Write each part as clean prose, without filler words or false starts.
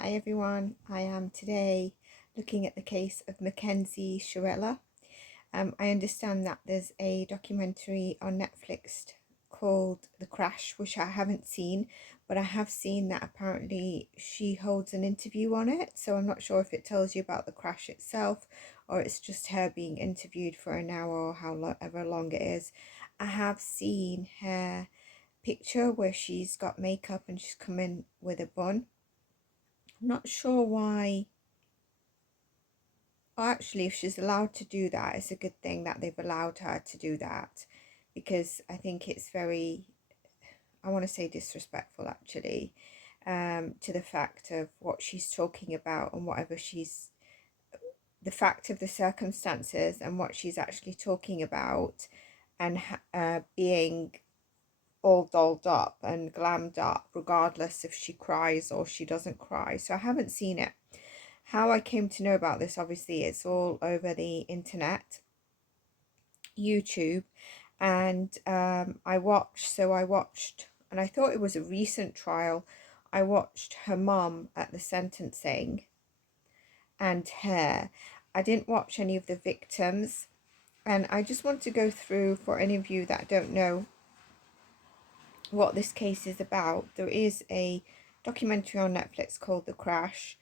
Hi everyone, I am today looking at the case of Mackenzie Shirilla. I understand that there's a documentary on Netflix called The Crash, which I haven't seen, but I have seen that apparently she holds an interview on it, so I'm not sure if it tells you about the crash itself or it's just her being interviewed for an hour or however long it is. I have seen her picture where she's got makeup and she's come in with a bun. I'm not sure why. Well, actually, if she's allowed to do that, it's a good thing that they've allowed her to do that, because I think it's very, I want to say disrespectful actually, to the fact of what she's talking about and the fact of the circumstances and what she's actually talking about, and being all dolled up and glammed up, regardless if she cries or she doesn't cry. So I haven't seen it. How I came to know about this, obviously, it's all over the internet, YouTube, and I watched, and I thought it was a recent trial. I watched her mum at the sentencing and her. I didn't watch any of the victims, and I just want to go through, for any of you that don't know what this case is about. There is a documentary on Netflix called The Crash.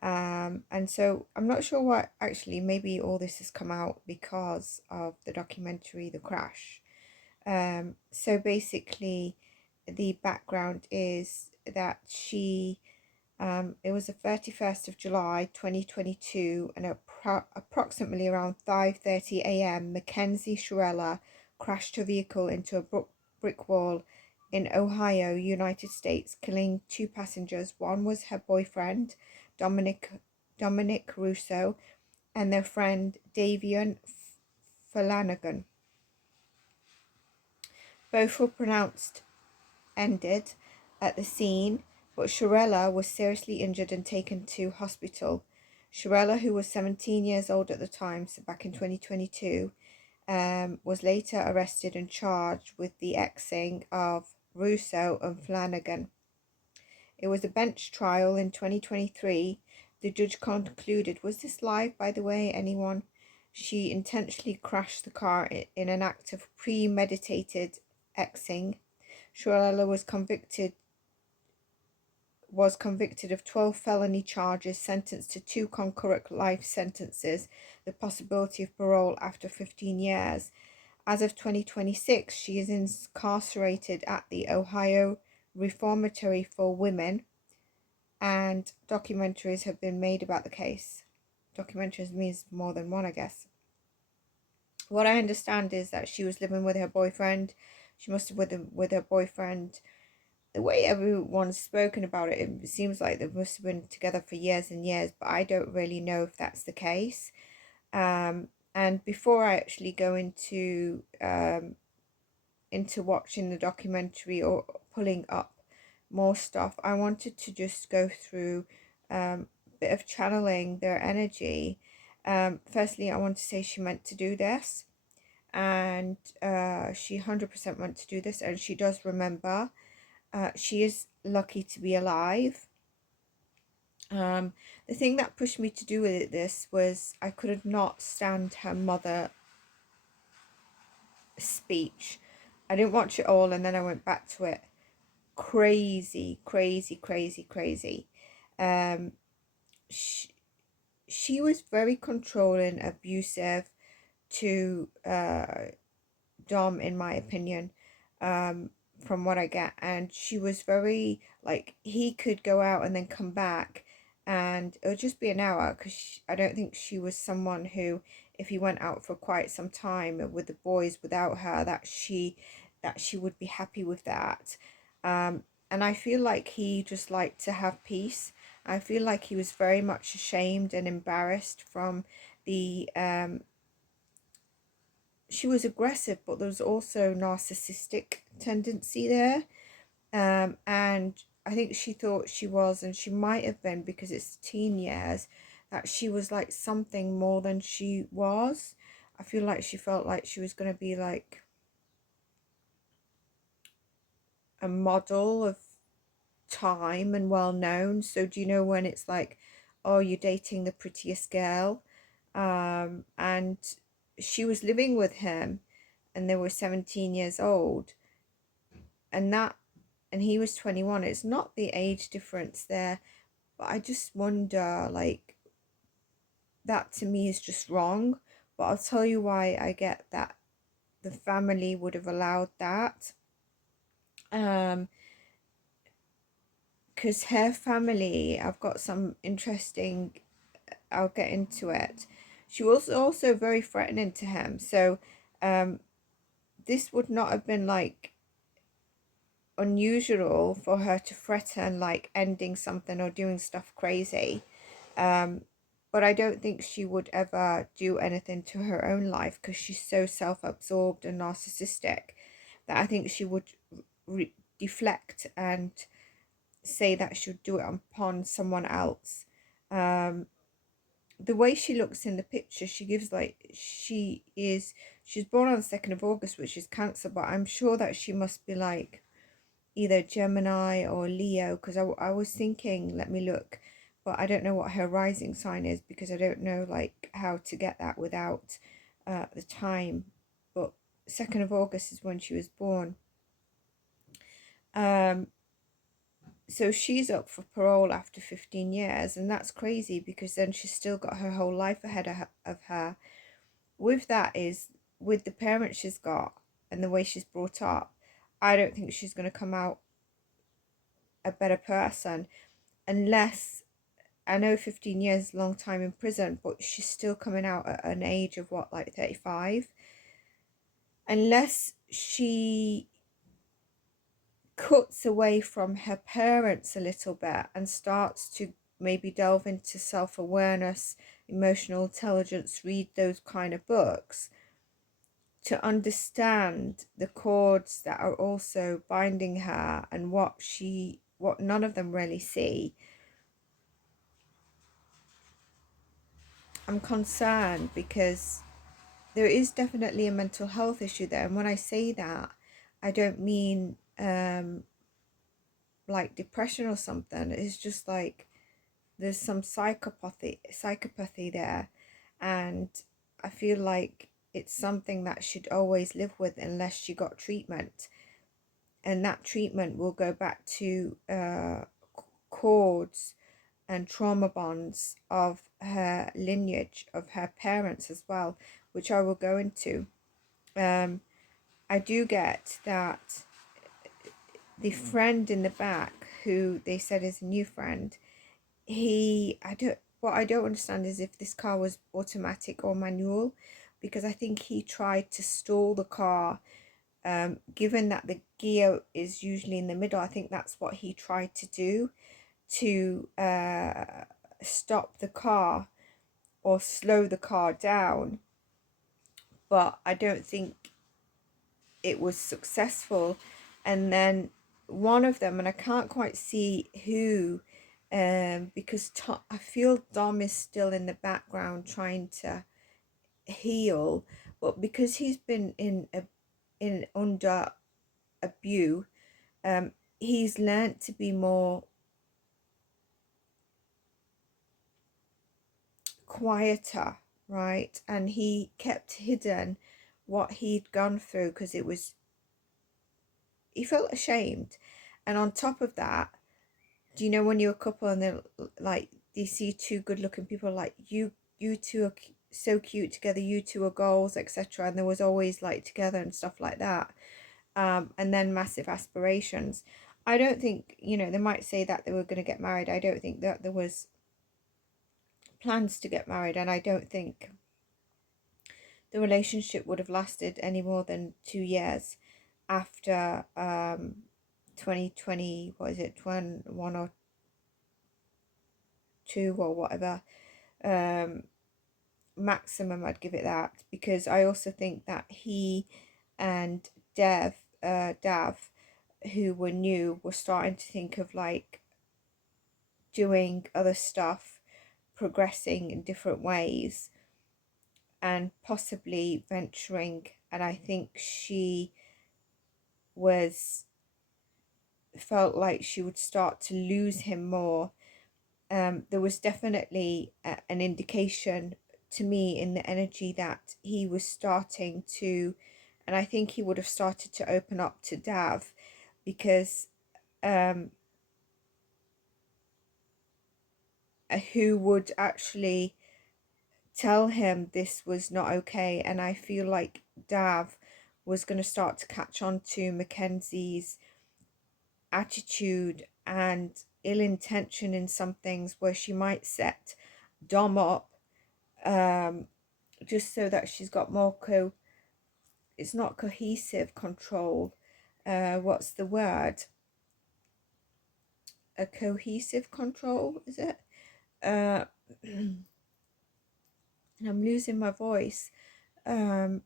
And so I'm not sure what, actually, maybe all this has come out because of the documentary The Crash. So basically, the background is that it was the 31st of July 2022, and approximately around 5:30 a.m. Mackenzie Shirilla crashed her vehicle into a brick wall in Ohio, United States, killing two passengers. One was her boyfriend, Dominic Russo, and their friend Davian Flanagan. Both were pronounced ended at the scene, but Shirilla was seriously injured and taken to hospital. Shirilla, who was 17 years old at the time, so back in 2022, was later arrested and charged with the Xing of Russo and Flanagan. It was a bench trial in 2023. The judge concluded, was this live, by the way, anyone? She intentionally crashed the car in an act of premeditated Xing. Shirilla was convicted of 12 felony charges, sentenced to 2 concurrent life sentences, the possibility of parole after 15 years. As of 2026, she is incarcerated at the Ohio Reformatory for Women, and documentaries have been made about the case. Documentaries means more than one, I guess. What I understand is that she was living with her boyfriend. She must have with her boyfriend. The way everyone's spoken about it, it seems like they must have been together for years and years, but I don't really know if that's the case. And before I actually go into watching the documentary or pulling up more stuff, I wanted to just go through a bit of channeling their energy. Firstly, I want to say she meant to do this, and she 100% meant to do this, and she does remember. She is lucky to be alive. The thing that pushed me to do this was I could not stand her mother speech. I didn't watch it all, and then I went back to it. Crazy. She was very controlling, abusive to Dom, in my opinion, from what I get. And she was very, like, he could go out and then come back and it would just be an hour, because I don't think she was someone who, if he went out for quite some time with the boys without her, that she would be happy with that. And I feel like he just liked to have peace. I feel like he was very much ashamed and embarrassed from the she was aggressive, but there was also narcissistic tendency there. And I think she thought she was, and she might have been, because it's teen years, that she was like something more than she was. I feel like she felt like she was going to be like a model of time and well known. So do you know when it's like, oh, you're dating the prettiest girl? And she was living with him and they were 17 years old, and he was 21. It's not the age difference there, but I just wonder, like, that to me is just wrong. But I'll tell you why I get that the family would have allowed that. Because her family, I've got some interesting, I'll get into it. She was also very threatening to him. So this would not have been like unusual for her to threaten like ending something or doing stuff crazy. But I don't think she would ever do anything to her own life because she's so self-absorbed and narcissistic that I think she would deflect and say that she'd do it upon someone else. The way she looks in the picture, she gives like she's born on the 2nd of August, which is Cancer, but I'm sure that she must be like either Gemini or Leo, because I was thinking, let me look, but I don't know what her rising sign is because I don't know like how to get that without the time. But 2nd of August is when she was born. So she's up for parole after 15 years, and that's crazy because then she's still got her whole life ahead of her. With that is, with the parents she's got and the way she's brought up, I don't think she's going to come out a better person unless, I know 15 years is a long time in prison, but she's still coming out at an age of what, like 35? Unless she cuts away from her parents a little bit and starts to maybe delve into self-awareness, emotional intelligence, read those kind of books to understand the cords that are also binding her and what none of them really see. I'm concerned because there is definitely a mental health issue there, and when I say that, I don't mean like depression or something. It's just like there's some psychopathy there, and I feel like it's something that she'd always live with unless she got treatment, and that treatment will go back to cords and trauma bonds of her lineage, of her parents as well, which I will go into. I do get that the friend in the back, who they said is a new friend, what I don't understand is if this car was automatic or manual, because I think he tried to stall the car. Given that the gear is usually in the middle, I think that's what he tried to do to stop the car or slow the car down. But I don't think it was successful. And then one of them, and I can't quite see who, because I feel Dom is still in the background trying to heal, but because he's been under abuse, he's learned to be more quieter, right? And he kept hidden what he'd gone through because he felt ashamed. And on top of that, do you know when you're a couple and they're like, you see two good looking people, like you two are so cute together, you two are goals, etc. And there was always like together and stuff like that. And then massive aspirations. I don't think, they might say that they were going to get married. I don't think that there was plans to get married, and I don't think the relationship would have lasted any more than 2 years after 2020, what is it, 21 or 2 or whatever, maximum, I'd give it that, because I also think that he and Dav, who were new, were starting to think of like doing other stuff, progressing in different ways, and possibly venturing. And I think she was felt like she would start to lose him more. There was definitely an indication to me in the energy that he was starting to, and I think he would have started to open up to Dav, because who would actually tell him this was not okay. And I feel like Dav was going to start to catch on to Mackenzie's attitude and ill intention in some things, where she might set Dom up, just so that she's got more it's not cohesive control, what's the word, a cohesive control, is it? And I'm losing my voice. And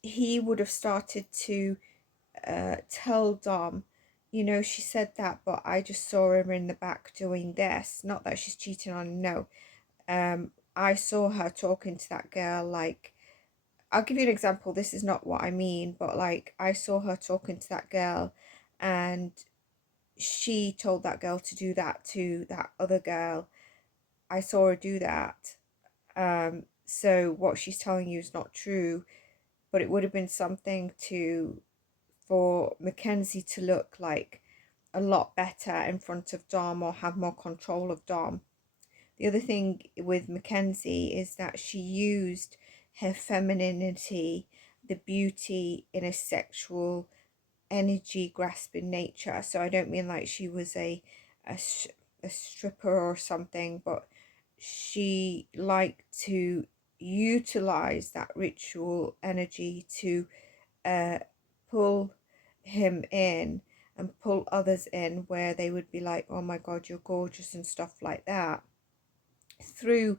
he would have started to tell Dom, you know, she said that, but I just saw her in the back doing this. Not that she's cheating on him, no. I saw her talking to that girl, like, I'll give you an example. This is not what I mean, but like, I saw her talking to that girl, and she told that girl to do that to that other girl. I saw her do that. So what she's telling you is not true, but it would have been something for Mackenzie to look like a lot better in front of Dom, or have more control of Dom. The other thing with Mackenzie is that she used her femininity, the beauty, in a sexual, energy grasping nature. So I don't mean like she was a stripper or something, but she liked to utilize that ritual energy to pull him in and pull others in, where they would be like, oh my god, you're gorgeous and stuff like that, through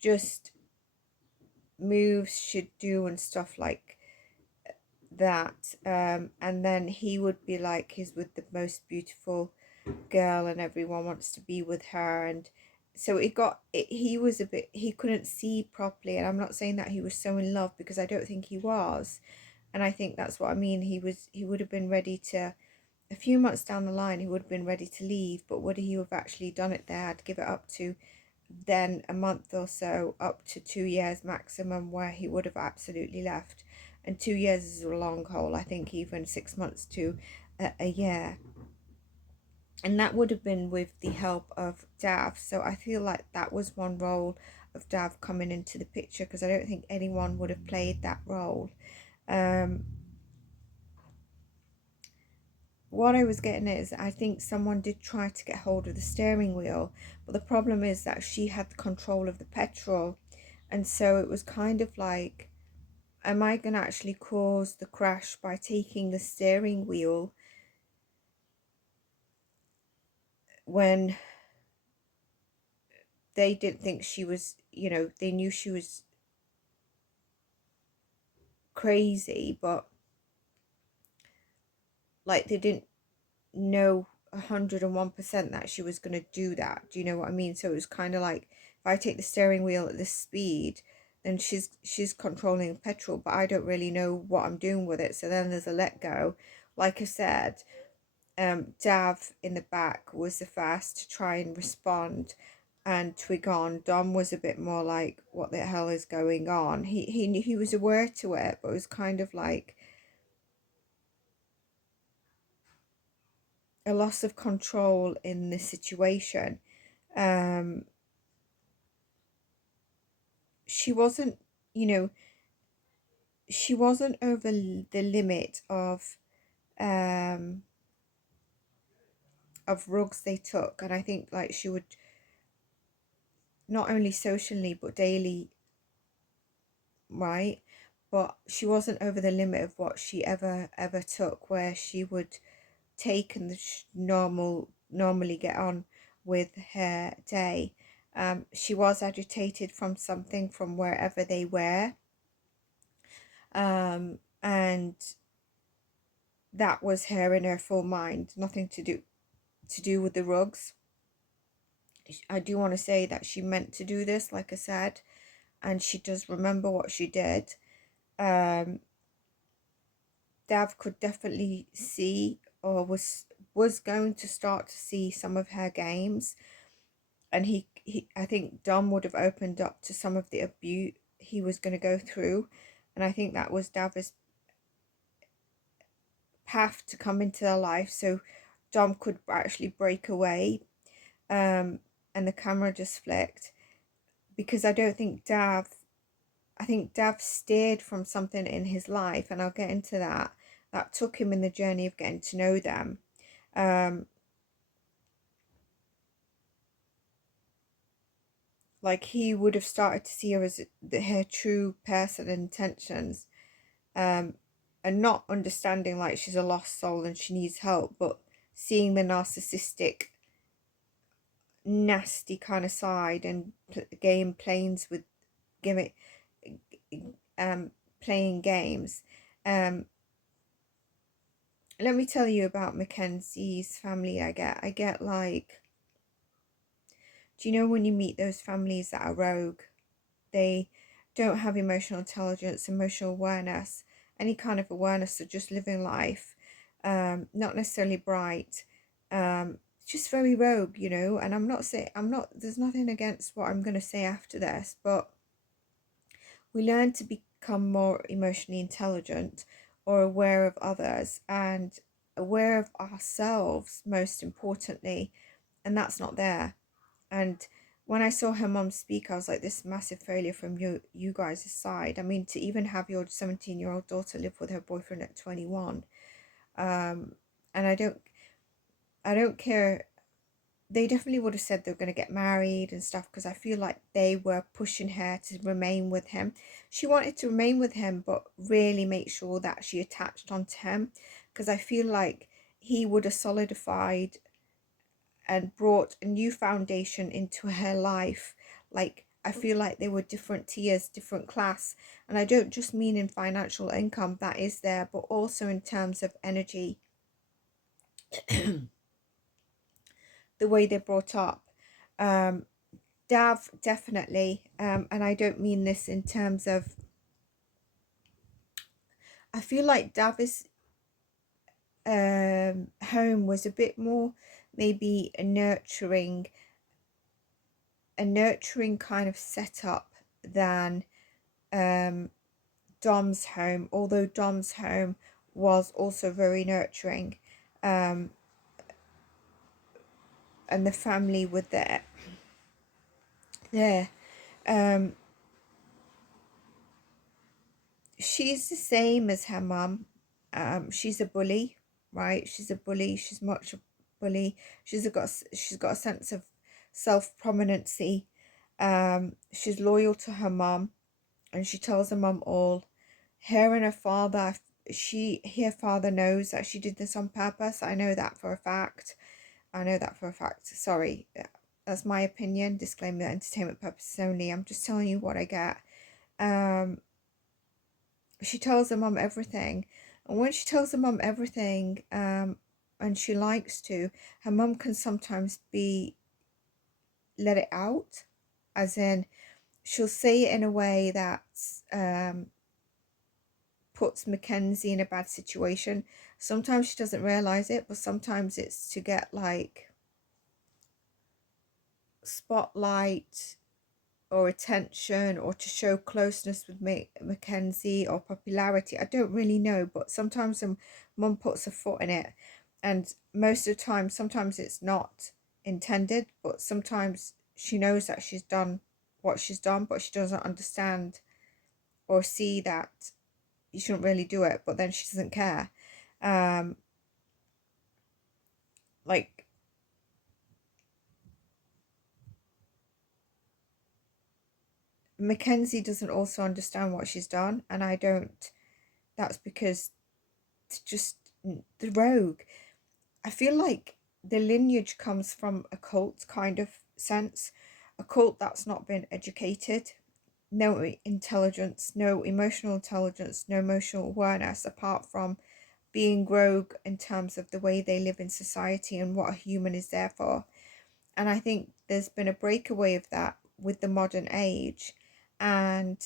just moves she'd do and stuff like that. And then he would be like, he's with the most beautiful girl and everyone wants to be with her. And so he was a bit, he couldn't see properly. And I'm not saying that he was so in love, because I don't think he was. And I think that's what I mean. He would have been ready to, a few months down the line, he would have been ready to leave, but would he have actually done it there? I'd give it up to then a month or so, up to 2 years maximum, where he would have absolutely left. And 2 years is a long haul. I think even 6 months to a year. And that would have been with the help of Dav. So I feel like that was one role of Dav coming into the picture, because I don't think anyone would have played that role. What I was getting at is, I think someone did try to get hold of the steering wheel, but the problem is that she had control of the petrol. And so it was kind of like, am I going to actually cause the crash by taking the steering wheel, when they didn't think she was, you know, they knew she was crazy, but like, they didn't know 101% that she was going to do that. Do you know what I mean? So it was kind of like, if I take the steering wheel at this speed, then she's controlling petrol, but I don't really know what I'm doing with it. So then there's a let go. Like I said, Dav in the back was the first to try and respond and twig on. Dom was a bit more like, what the hell is going on? He was aware to it, but it was kind of like a loss of control in the situation. She wasn't, you know, she wasn't over the limit of rugs they took. And I think like, she would, not only socially but daily, right, but she wasn't over the limit of what she ever took, where she would take and normally get on with her day. She was agitated from something, from wherever they were, and that was her in her full mind, nothing to do with the rugs. I do want to say that she meant to do this, like I said, and she does remember what she did. Dav could definitely see, or was was going to start to see some of her games, and I think Dom would have opened up to some of the abuse he was going to go through, and I think that was Dav's path to come into their life, so Dom could actually break away, and the camera just flicked, because I think Dav steered from something in his life, and I'll get into that took him in the journey of getting to know them. Like, he would have started to see her as her true person and intentions, and not understanding like she's a lost soul and she needs help, but seeing the narcissistic, nasty kind of side, and giving playing games. Let me tell you about Mackenzie's family. I get like, do you know when you meet those families that are rogue? They don't have emotional intelligence, emotional awareness, any kind of awareness of just living life, not necessarily bright, just very rogue, you know. And there's nothing against what I'm going to say after this, but we learn to become more emotionally intelligent, or aware of others, and aware of ourselves, most importantly, and that's not there. And when I saw her mum speak, I was like, this massive failure from you guys' side. I mean, to even have your 17-year-old daughter live with her boyfriend at 21, and I don't care. They definitely would have said they were going to get married and stuff, because I feel like they were pushing her to remain with him. She wanted to remain with him, but really make sure that she attached onto him, because I feel like he would have solidified and brought a new foundation into her life. Like, I feel like they were different tiers, different class, and I don't just mean in financial income, that is there, but also in terms of energy, the way they're brought up. Dav, definitely, and I don't mean this in terms of, I feel like Dav's home was a bit more maybe a nurturing kind of setup than Dom's home, although Dom's home was also very nurturing, and the family were there. She's the same as her mum. She's a bully, right? She's a bully. She's much a bully. She's got a sense of self-prominency. She's loyal to her mum, and she tells her mum all. Her and her father, her father knows that she did this on purpose. I know that for a fact. Sorry, that's my opinion. Disclaimer, entertainment purposes only. I'm just telling you what I get. She tells her mum everything, and when she tells her mum everything, and she likes to, her mum can sometimes let it out, as in she'll say it in a way that puts Mackenzie in a bad situation. Sometimes she doesn't realize it, but sometimes it's to get like spotlight or attention, or to show closeness with Mackenzie, or popularity. I don't really know, but sometimes mum puts a foot in it, and most of the time, sometimes it's not intended, but sometimes she knows that she's done what she's done, but she doesn't understand or see that you shouldn't really do it, but then she doesn't care. Like, Mackenzie doesn't also understand what she's done, and I don't. That's because it's just the rogue. I feel like the lineage comes from a cult kind of sense, a cult that's not been educated, no intelligence, no emotional intelligence, no emotional awareness, apart from being rogue in terms of the way they live in society and what a human is there for. And I think there's been a breakaway of that with the modern age, and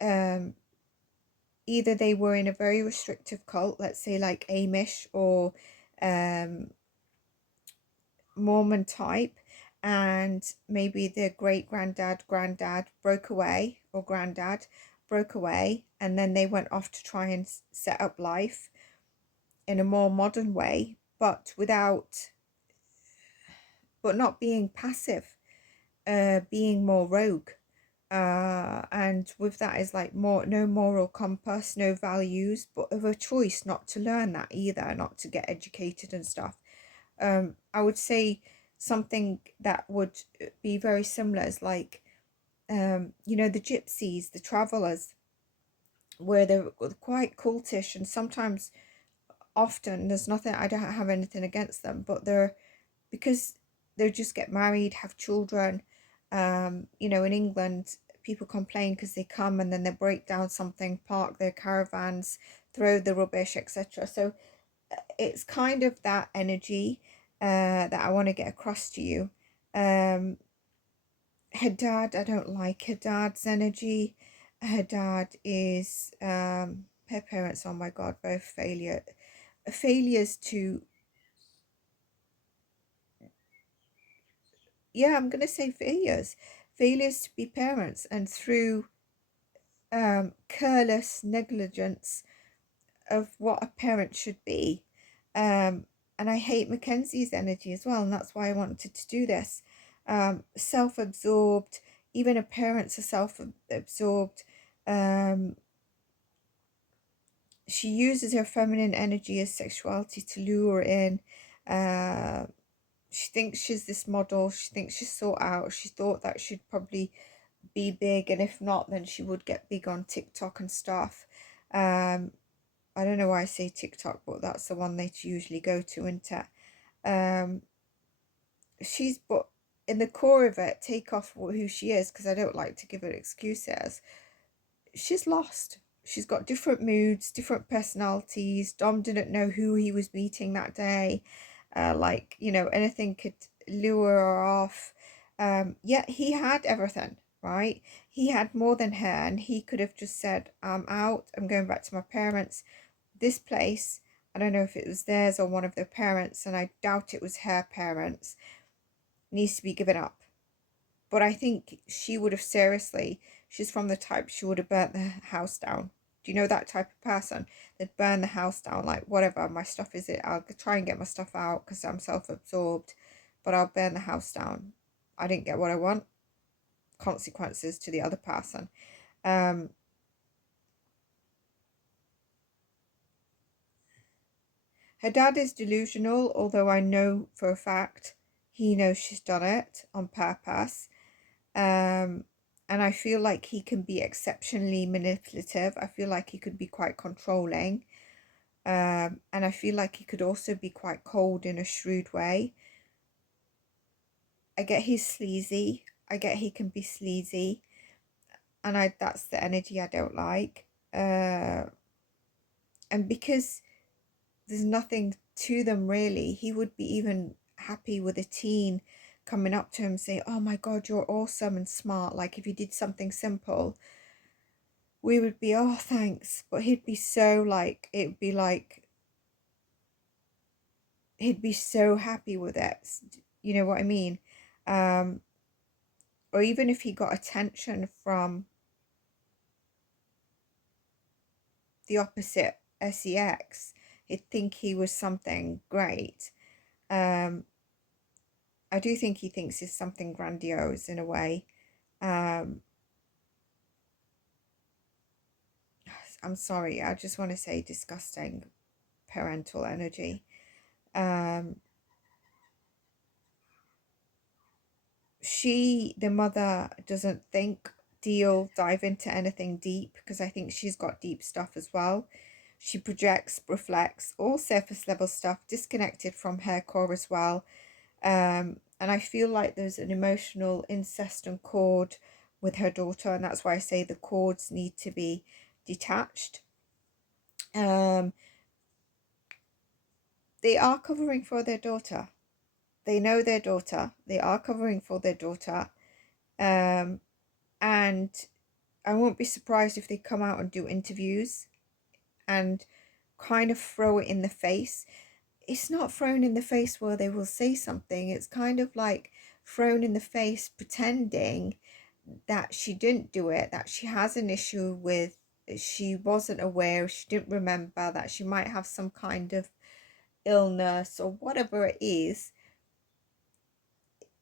either they were in a very restrictive cult, let's say like Amish, or Mormon type, and maybe the granddad broke away, or granddad broke away, and then they went off to try and set up life in a more modern way, but not being passive, being more rogue. And with that is like no moral compass, no values, but of a choice not to learn that either, not to get educated and stuff. I would say something that would be very similar is like, you know, the gypsies, the travelers, where they're quite cultish, and sometimes, often, there's nothing, I don't have anything against them, but because they just get married, have children. You know, in England, people complain because they come and then they break down something, park their caravans, throw the rubbish, etc. So it's kind of that energy that I want to get across to you. Her dad, I don't like her dad's energy. Her dad is, her parents, oh my God, both failures to, yeah, I'm gonna say failures to be parents, and through careless negligence of what a parent should be. And I hate Mackenzie's energy as well, and that's why I wanted to do this. Self-absorbed, even her parents are self-absorbed. She uses her feminine energy as sexuality to lure in. She thinks she's this model, she thinks she's sought out, she thought that she'd probably be big, and if not, then she would get big on TikTok and stuff. I don't know why I say TikTok, but that's the one they usually go to, isn't it? But in the core of it, take off who she is, because I don't like to give her excuses. She's lost. She's got different moods, different personalities. Dom didn't know who he was meeting that day. Like, you know, anything could lure her off. Yet he had everything, right? He had more than her, and he could have just said, I'm out, I'm going back to my parents. This place, I don't know if it was theirs or one of their parents, and I doubt it was her parents, needs to be given up. But I think she would have she's from the type, she would have burnt the house down. Do you know that type of person? They'd burn the house down, like, whatever, my stuff is it, I'll try and get my stuff out because I'm self-absorbed, but I'll burn the house down. I didn't get what I want. Consequences to the other person. Her dad is delusional, although I know for a fact he knows she's done it on purpose. And I feel like he can be exceptionally manipulative. I feel like he could be quite controlling. And I feel like he could also be quite cold in a shrewd way. I get he's sleazy. I get he can be sleazy. And that's the energy I don't like. And because there's nothing to them really, he would be even happy with a teen coming up to him saying, oh my God, you're awesome and smart. Like, if you did something simple, we would be, oh, thanks. But he'd be so like, it'd be like, he'd be so happy with it. You know what I mean? Or even if he got attention from the opposite sex, he'd think he was something great. I do think he thinks he's something grandiose in a way. I'm sorry, I just want to say disgusting parental energy. The mother, doesn't dive into anything deep, because I think she's got deep stuff as well. She projects, reflects, all surface level stuff, disconnected from her core as well. And I feel like there's an emotional incest and cord with her daughter, and that's why I say the cords need to be detached. They are covering for their daughter. They know their daughter. They are covering for their daughter. And I won't be surprised if they come out and do interviews and kind of throw it in the face. it's not thrown in the face where they will say something. It's kind of like thrown in the face pretending that she didn't do it, that she has an issue with, she wasn't aware, she didn't remember, that she might have some kind of illness or whatever it is.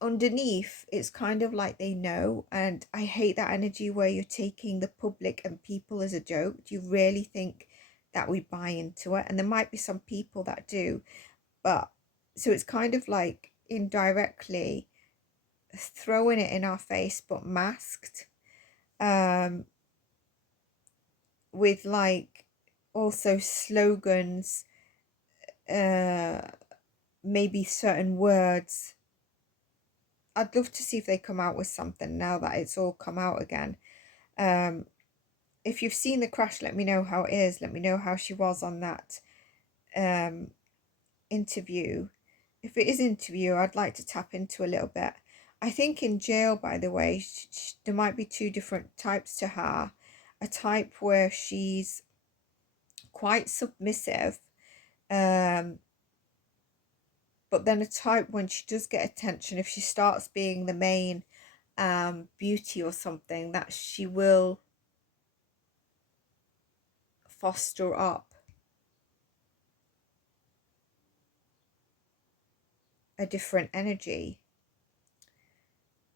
Underneath, it's kind of like they know. And I hate that energy where you're taking the public and people as a joke. Do you really think that we buy into it? And there might be some people that do, but so it's kind of like indirectly throwing it in our face but masked, with like also slogans, uh maybe certain words. I'd love to see if they come out with something now that it's all come out again. If you've seen The Crash, let me know how it is. Let me know how she was on that interview. If it is interview, I'd like to tap into a little bit. I think in jail, by the way, there might be two different types to her. A type where she's quite submissive, but then a type when she does get attention, if she starts being the main beauty or something, that she will foster up a different energy.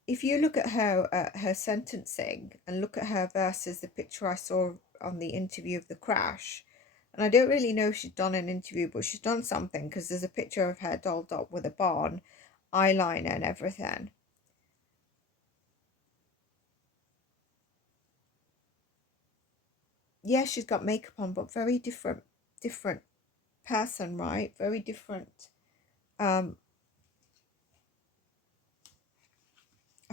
If you look at her sentencing and look at her versus the picture I saw on the interview of The Crash, and I don't really know if she's done an interview, but she's done something because there's a picture of her dolled up with a barn, eyeliner and everything. Yeah, she's got makeup on, but very different person, right? Very different. I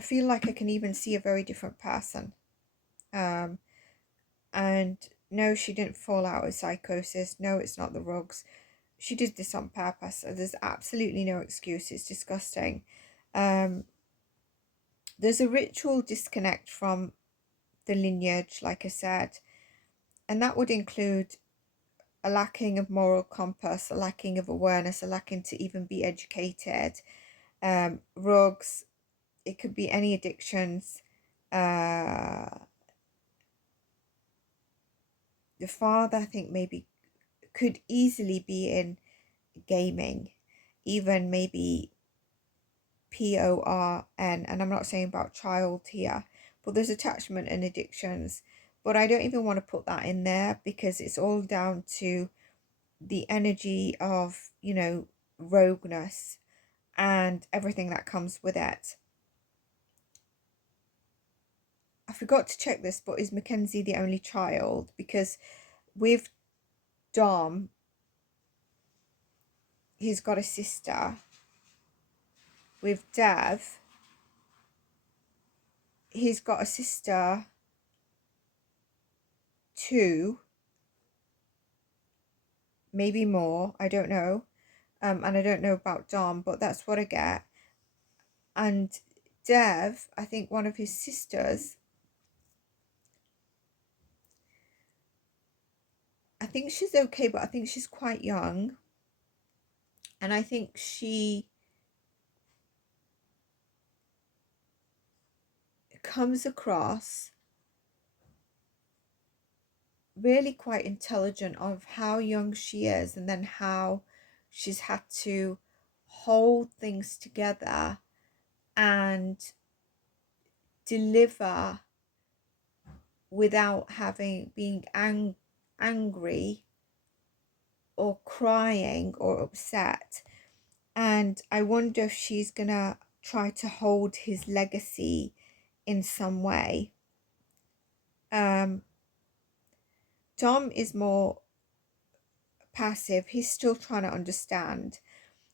feel like I can even see a very different person. And no, she didn't fall out of psychosis. No, it's not the rugs. She did this on purpose. So there's absolutely no excuse. It's disgusting. There's a ritual disconnect from the lineage, like I said, and that would include a lacking of moral compass, a lacking of awareness, a lacking to even be educated. Rugs, it could be any addictions. The father, I think, maybe could easily be in gaming, even maybe PORN, and I'm not saying about child here, but there's attachment and addictions. But I don't even want to put that in there because it's all down to the energy of, you know, rogueness and everything that comes with it. I forgot to check this, but is Mackenzie the only child? Because with Dom, he's got a sister. With Dev, he's got a sister too, maybe more, I don't know. And I don't know about Dom, but that's what I get. And Dev, I think one of his sisters, I think she's okay, but I think she's quite young. And I think she comes across really quite intelligent of how young she is, and then how she's had to hold things together and deliver without being angry or crying or upset. And I wonder if she's gonna try to hold his legacy in some way. Tom is more passive. He's still trying to understand,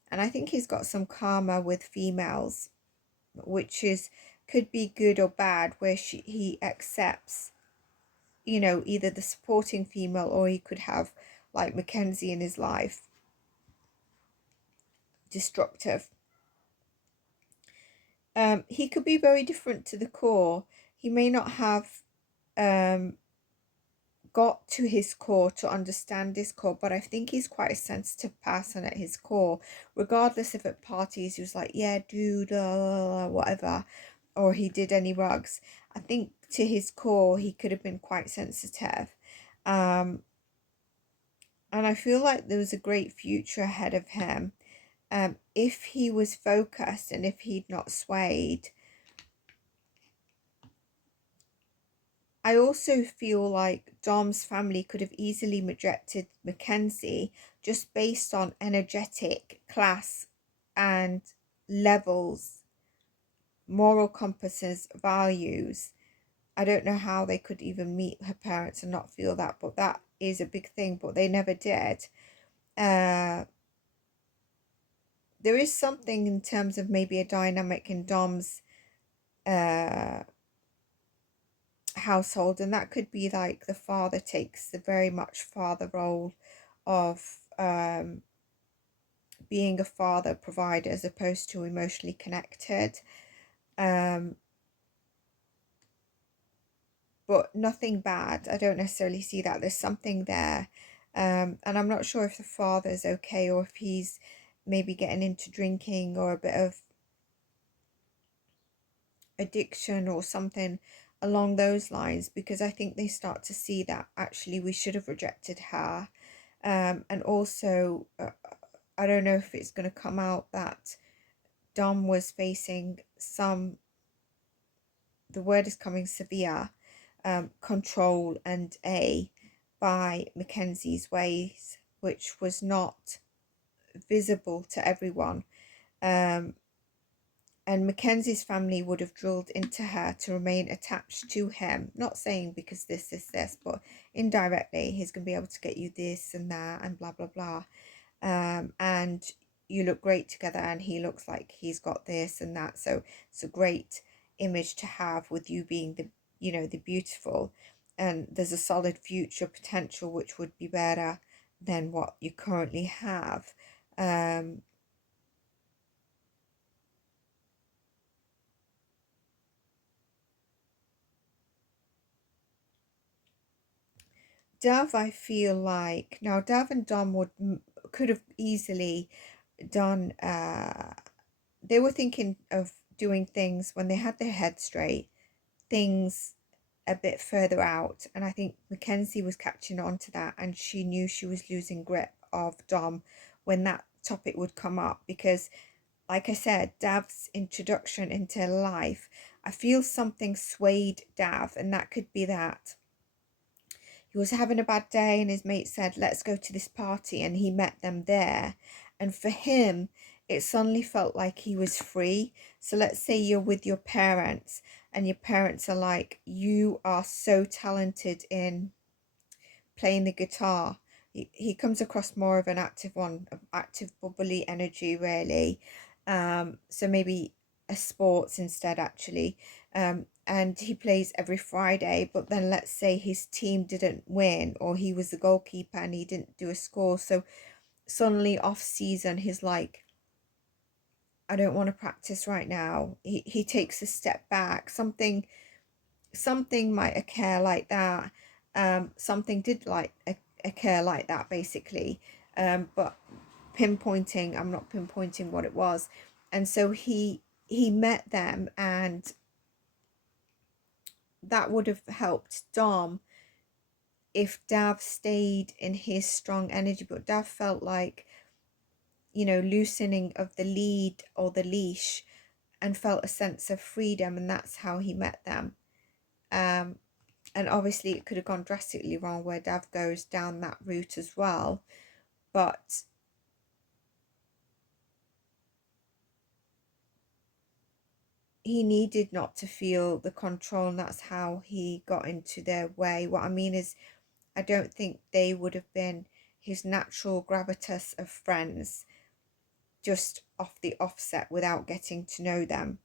and I think he's got some karma with females, which is could be good or bad, where he accepts, you know, either the supporting female, or he could have like Mackenzie in his life, destructive. He could be very different to the core. He may not have got to his core to understand his core, but I think he's quite a sensitive person at his core. Regardless if at parties he was like, yeah, dude, whatever, or he did any rugs, I think to his core he could have been quite sensitive. And I feel like there was a great future ahead of him, if he was focused and if he'd not swayed. I also feel like Dom's family could have easily rejected Mackenzie just based on energetic, class, and levels, moral compasses, values. I don't know how they could even meet her parents and not feel that, but that is a big thing, but they never did. There is something in terms of maybe a dynamic in Dom's household, and that could be like the father takes the very much father role of being a father provider as opposed to emotionally connected, but nothing bad. I don't necessarily see that. There's something there, and I'm not sure if the father's okay or if he's maybe getting into drinking or a bit of addiction or something along those lines, because I think they start to see that actually we should have rejected her. And also, I don't know if it's going to come out that Dom was facing some, the word is coming severe, control and by Mackenzie's ways, which was not visible to everyone. And Mackenzie's family would have drilled into her to remain attached to him. Not saying because this, but indirectly, he's going to be able to get you this and that and blah, blah, blah. And you look great together and he looks like he's got this and that. So it's a great image to have with you being the, you know, the beautiful. And there's a solid future potential which would be better than what you currently have. Dav, I feel like now Dav and Dom could have easily done. They were thinking of doing things when they had their head straight, things a bit further out, and I think Mackenzie was catching on to that, and she knew she was losing grip of Dom when that topic would come up because, like I said, Dav's introduction into life, I feel something swayed Dav, and that could be that he was having a bad day and his mate said, let's go to this party, and he met them there. And for him, it suddenly felt like he was free. So let's say you're with your parents and your parents are like, you are so talented in playing the guitar. He comes across more of an active one, active bubbly energy really. So maybe a sports instead actually. And he plays every Friday, but then let's say his team didn't win or he was the goalkeeper and he didn't do a score. So suddenly off season he's like, I don't want to practice right now. He takes a step back. Something might occur like that. Something did like occur like that basically. But I'm not pinpointing what it was. And so he met them, and that would have helped Dom if Dav stayed in his strong energy. But Dav felt like, you know, loosening of the lead or the leash and felt a sense of freedom, and that's how he met them. And obviously it could have gone drastically wrong where Dav goes down that route as well, but he needed not to feel the control, and that's how he got into their way. What I mean is, I don't think they would have been his natural gravitas of friends just off the offset without getting to know them.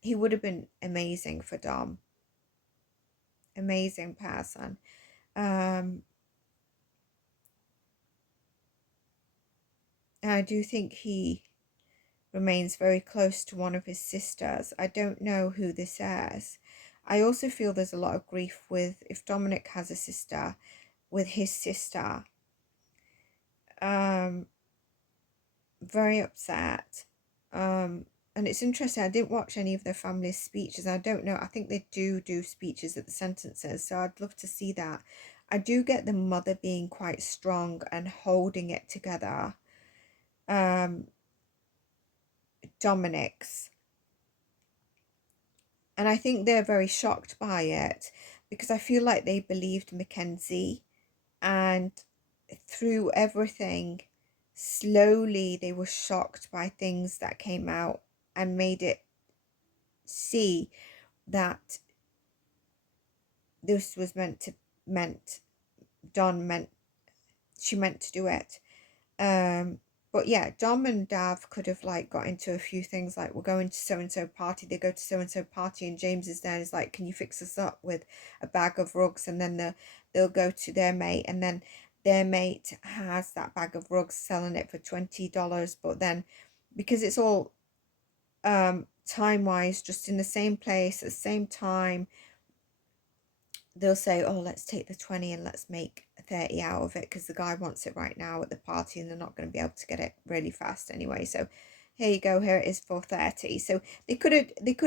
He would have been amazing for Dom. Amazing person. And I do think he remains very close to one of his sisters. I don't know who this is. I also feel there's a lot of grief with, if Dominic has a sister, with his sister. Very upset. And it's interesting, I didn't watch any of their family's speeches. I don't know, I think they do speeches at the sentences, so I'd love to see that. I do get the mother being quite strong and holding it together. Dominic's. And I think they're very shocked by it, because I feel like they believed Mackenzie, and through everything, slowly they were shocked by things that came out and made it see that this was she meant to do it. But yeah, Dom and Dav could have like got into a few things, like, we're going to so and so party. They go to so and so party, and James is there and is like, can you fix us up with a bag of rugs? And then they'll go to their mate, and then their mate has that bag of rugs, selling it for $20. But then, because it's all time wise, just in the same place at the same time, they'll say, oh, let's take the 20 and let's make 30 out of it, because the guy wants it right now at the party, and they're not going to be able to get it really fast anyway. So here you go, here it is for 30. So they could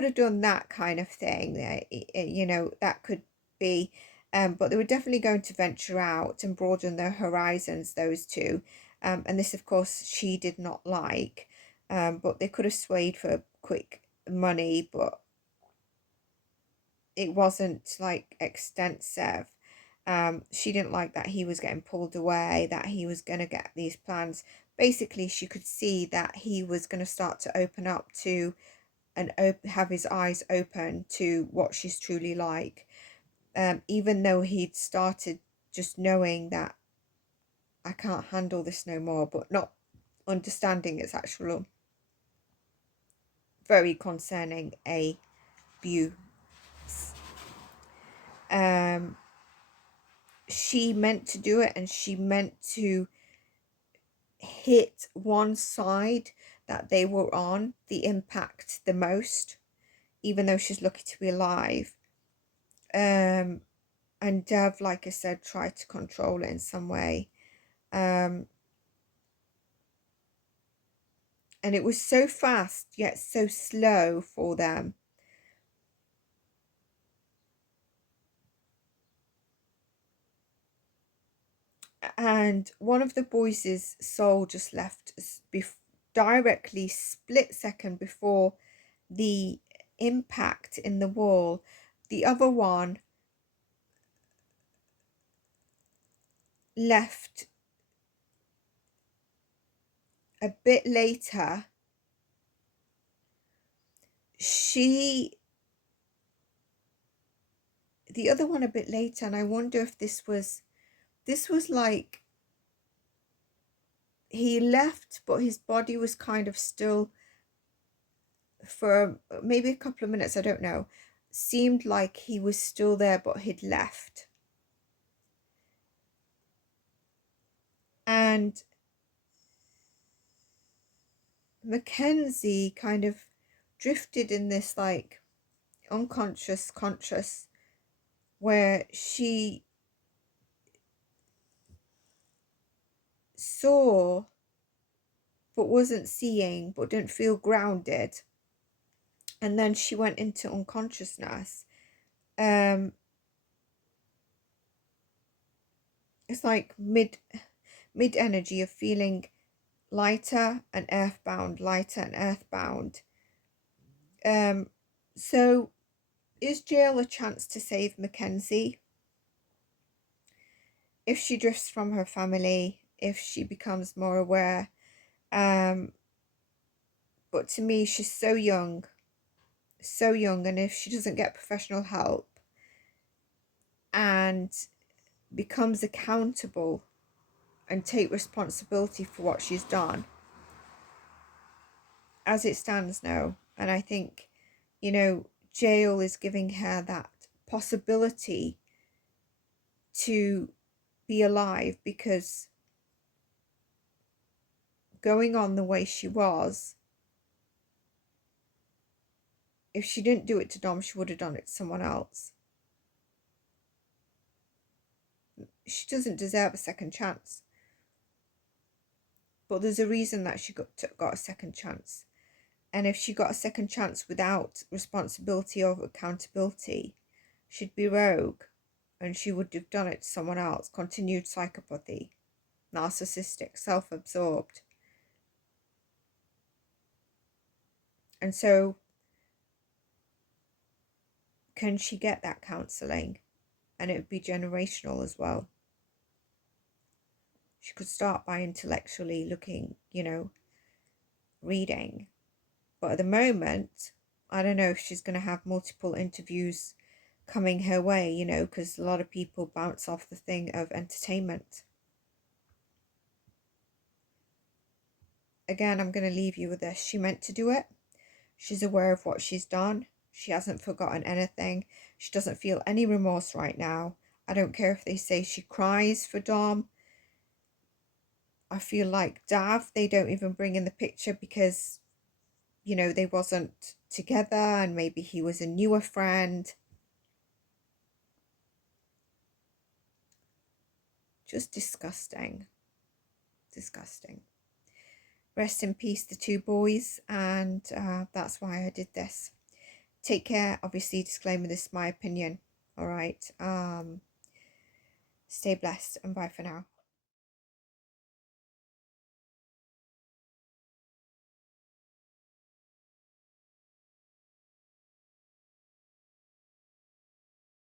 have done that kind of thing. You know, that could be, but they were definitely going to venture out and broaden their horizons, those two. And this, of course, she did not like. But they could have swayed for quick money, but it wasn't like extensive. She didn't like that he was getting pulled away, that he was going to get these plans. Basically, she could see that he was going to start to open up to and have his eyes open to what she's truly like. Even though he'd started just knowing that I can't handle this no more, but not understanding its actual very concerning abuse. She meant to do it, and she meant to hit one side that they were on, the impact the most, even though she's lucky to be alive. And Dev, like I said, tried to control it in some way. And it was so fast yet so slow for them. And one of the boys' soul just left directly split second before the impact in the wall. The other one left a bit later. The other one a bit later, and I wonder if this was like, he left but his body was kind of still for maybe a couple of minutes, I don't know, seemed like he was still there but he'd left. And Mackenzie kind of drifted in this like unconscious conscious, where she saw but wasn't seeing, but didn't feel grounded, and then she went into unconsciousness. It's like mid energy of feeling lighter and earthbound, lighter and earthbound. So is jail a chance to save Mackenzie? If she drifts from her family, if she becomes more aware. But to me, she's so young, and if she doesn't get professional help and becomes accountable and take responsibility for what she's done, as it stands now, and I think, you know, jail is giving her that possibility to be alive, because going on the way she was, if she didn't do it to Dom, she would have done it to someone else. She doesn't deserve a second chance. But there's a reason that she got a second chance. And if she got a second chance without responsibility or accountability, she'd be rogue, and she would have done it to someone else. Continued psychopathy, narcissistic, self-absorbed. And so, can she get that counselling? And it would be generational as well. She could start by intellectually looking, reading. But at the moment, I don't know if she's going to have multiple interviews coming her way, because a lot of people bounce off the thing of entertainment. Again, I'm going to leave you with this. She meant to do it. She's aware of what she's done. She hasn't forgotten anything. She doesn't feel any remorse right now. I don't care if they say she cries for Dom. I feel like Dav, they don't even bring in the picture because, they wasn't together and maybe he was a newer friend. Just disgusting. Disgusting. Rest in peace, the two boys, and that's why I did this. Take care. Obviously, disclaimer, this is my opinion. All right. Stay blessed and bye for now.